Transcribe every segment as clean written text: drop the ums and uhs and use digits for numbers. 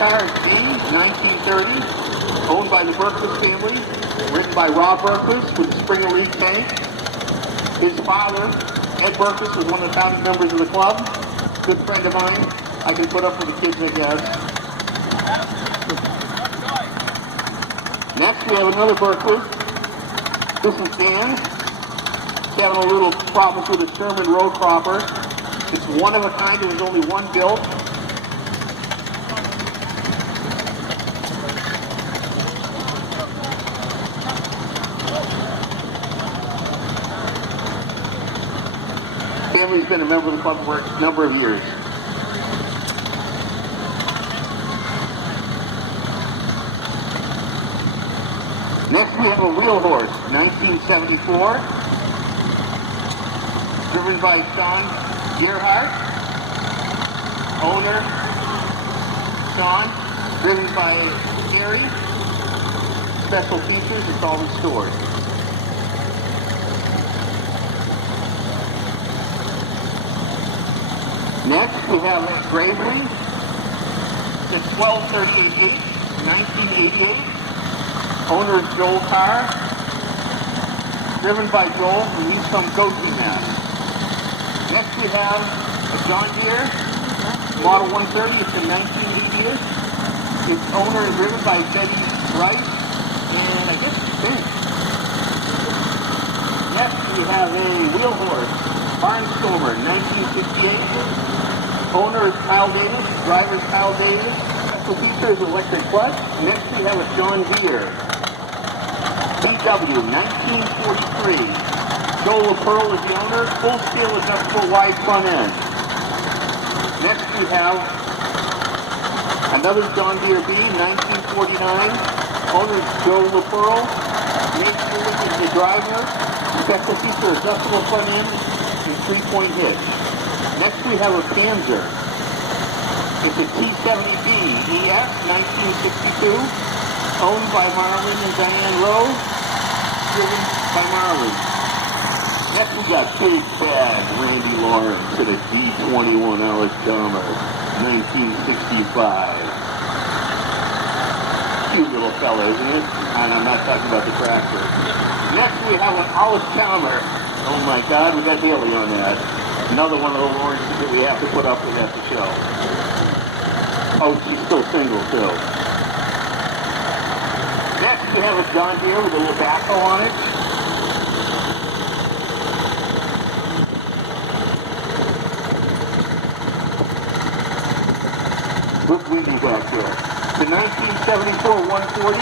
car is B, 1930, owned by the Berkowitz family, written by Rob Berkowitz with a Springer Leaf tank. His father, Ed Berkowitz, was one of the founding members of the club. Good friend of mine. I can put up with the kids, I guess. Next, we have another Berkowitz. This is Dan. He's having a little problems with a Sherman row cropper. It's one of a kind. There was only one built. Family's been a member of the club for a number of years. Next we have a wheel horse, 1974, driven by Sean Gerhardt, owner Sean, driven by Gary. Special features, it's all restored. Next we have a Gravely, it's 1238H, 1988. Owner is Joel Carr, driven by Joel, and he's from Goatee, Mass. Next we have a John Deere, model 130, it's a 1980th. Its owner is driven by Betty Rice, and I guess it's finished. Next we have a wheel horse, Barnstormer, 1968. Owner is Kyle Davis, driver is Kyle Davis. Special feature is electric clutch. Next we have a John Deere. BW, 1943. Joel Pearl is the owner. Full steel adjustable wide front end. Next we have another John Deere B, 1949. Owner is Joel Pearl. Nate Stewart is the driver. Special feature adjustable front end and 3-point hit. Next we have a Panzer. It's a T70B EF, 1962. Owned by Marlin and Diane Rowe, driven by Marlin. Next we got Big Bad Randy Lawrence in a D21 Alabama, 1965. Cute little fella, isn't it? And I'm not talking about the tractor. Next we have an Olive Chalmer. Oh my God, we got Haley on that. Another one of the Lawrences that we have to put up with at the show. Oh, she's still single too. Next, we have a John Deere with a little backhoe on it. Looks windy back there. The 1974 140,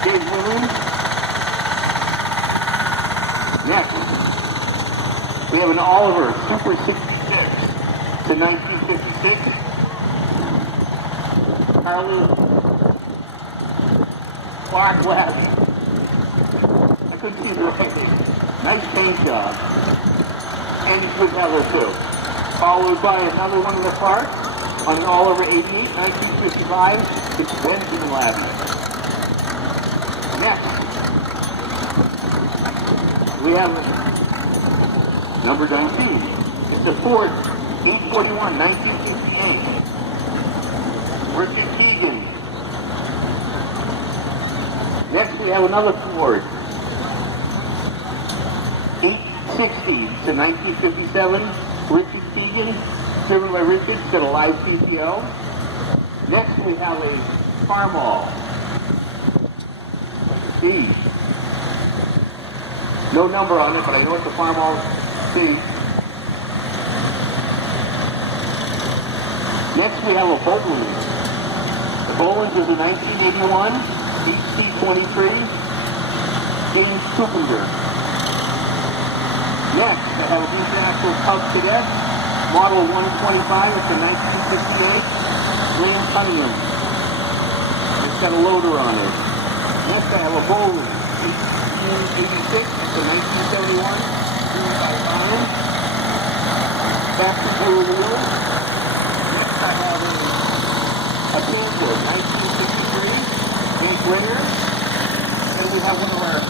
Dave Williams. Next, we have an Oliver Super 66 to 1956. Carlos Clark Labby. I couldn't see the writing. Nice paint job. And he's with Heather too. Followed by another one of the parts on an Oliver 88, 1955. It's Benjamin Labby. Next, we have number 19. It's a Ford 841, 1958. Richard Keegan. Next we have another Ford. 860 to 1957. Richard Keegan, driven by Richard, got a live PPO. Next we have a Farmall. C. No number on it, but I know it's a Farmall C. Next we have a Boatland. The Boland is a 1981 HT23 James Kupinger. Next, I have an International Cub Cadet, model 125. It's a 1968 Graham Cunningham. It's got a loader on it. Next, I have a Boland 1886. It's a 1971 Ryan. Factory blue wheels. Next, I have a Panther 1963 Hank Ritter. Then we have one of our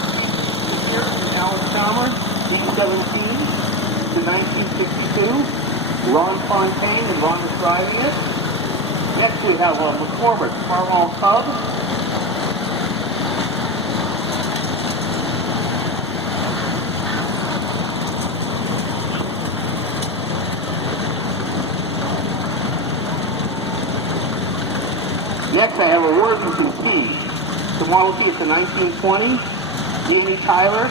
here, Alan Chalmer, D17 to 1962. Ron Fontaine and Ron is driving it. Next we have a McCormick Farmall Cub. Next I have a Worthington Key. The Model T is a 1920. Danny Tyler.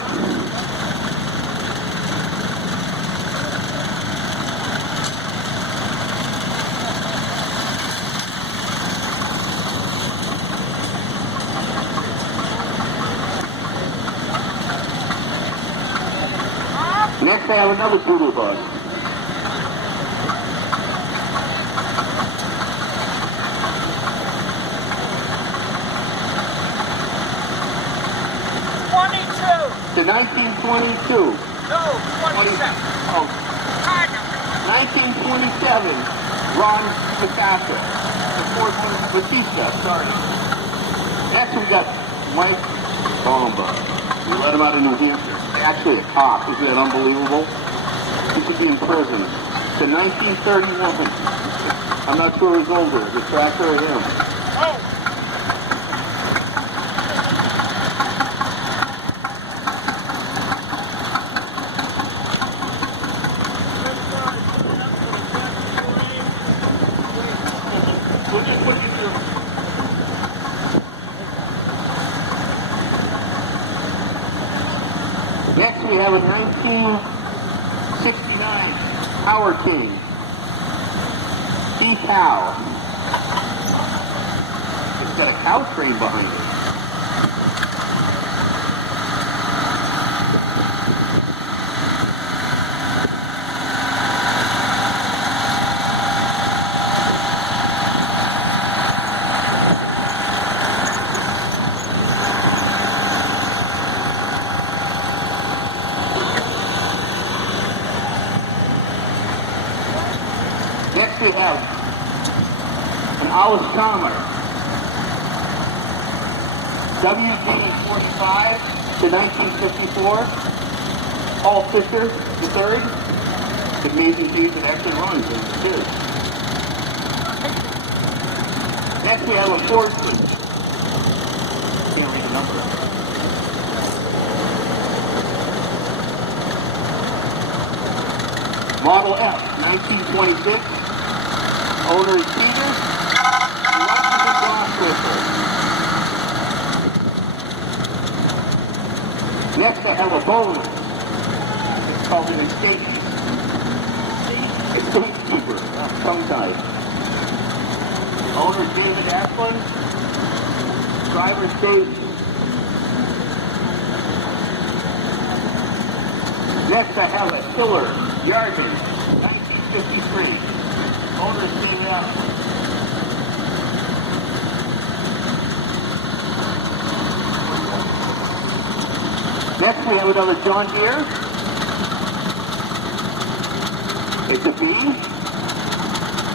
Next I have another Doodle Bug. The 1922. No, 27. Oh. 1927. Ron Picasso. The fourth one, Batista, sorry. Next we got Mike Bomba. We let him out of New Hampshire. Actually a cop. Isn't that unbelievable? He could be in prison. It's a 1931. I'm not sure who's older, the tractor or him. Oh. We'll just put you through. Next we have a 1969 Power King. D-Pow. It's got a cow train behind it. Next we have an Alice Chalmer, WD-45 to 1954, Paul Fisher III. It's amazing to use it actually runs, and it is. Next we have a Fordson. Can't read the number. Model F, 1926. Owner is Peter. Next I have a bonus. It's called an escape. Escape keeper, tongue tied. Owner David Asplin. Driver's Dave. Next I have a killer. Yarden, 1953. Owner David Asplin. Next we have another John Deere. It's a B,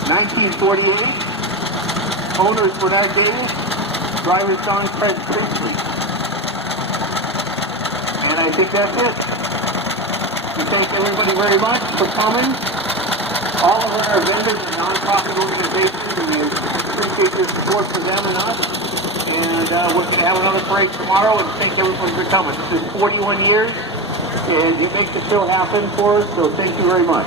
1948. Owner is Bernard Davis. Driver John Fred Priestley. And I think that's it. We thank everybody very much for coming. All of our vendors and nonprofit organizations, and we appreciate your support for them and us. And we're going to have another parade tomorrow, and thank everyone for coming. This is 41 years, and you make the show happen for us, so thank you very much.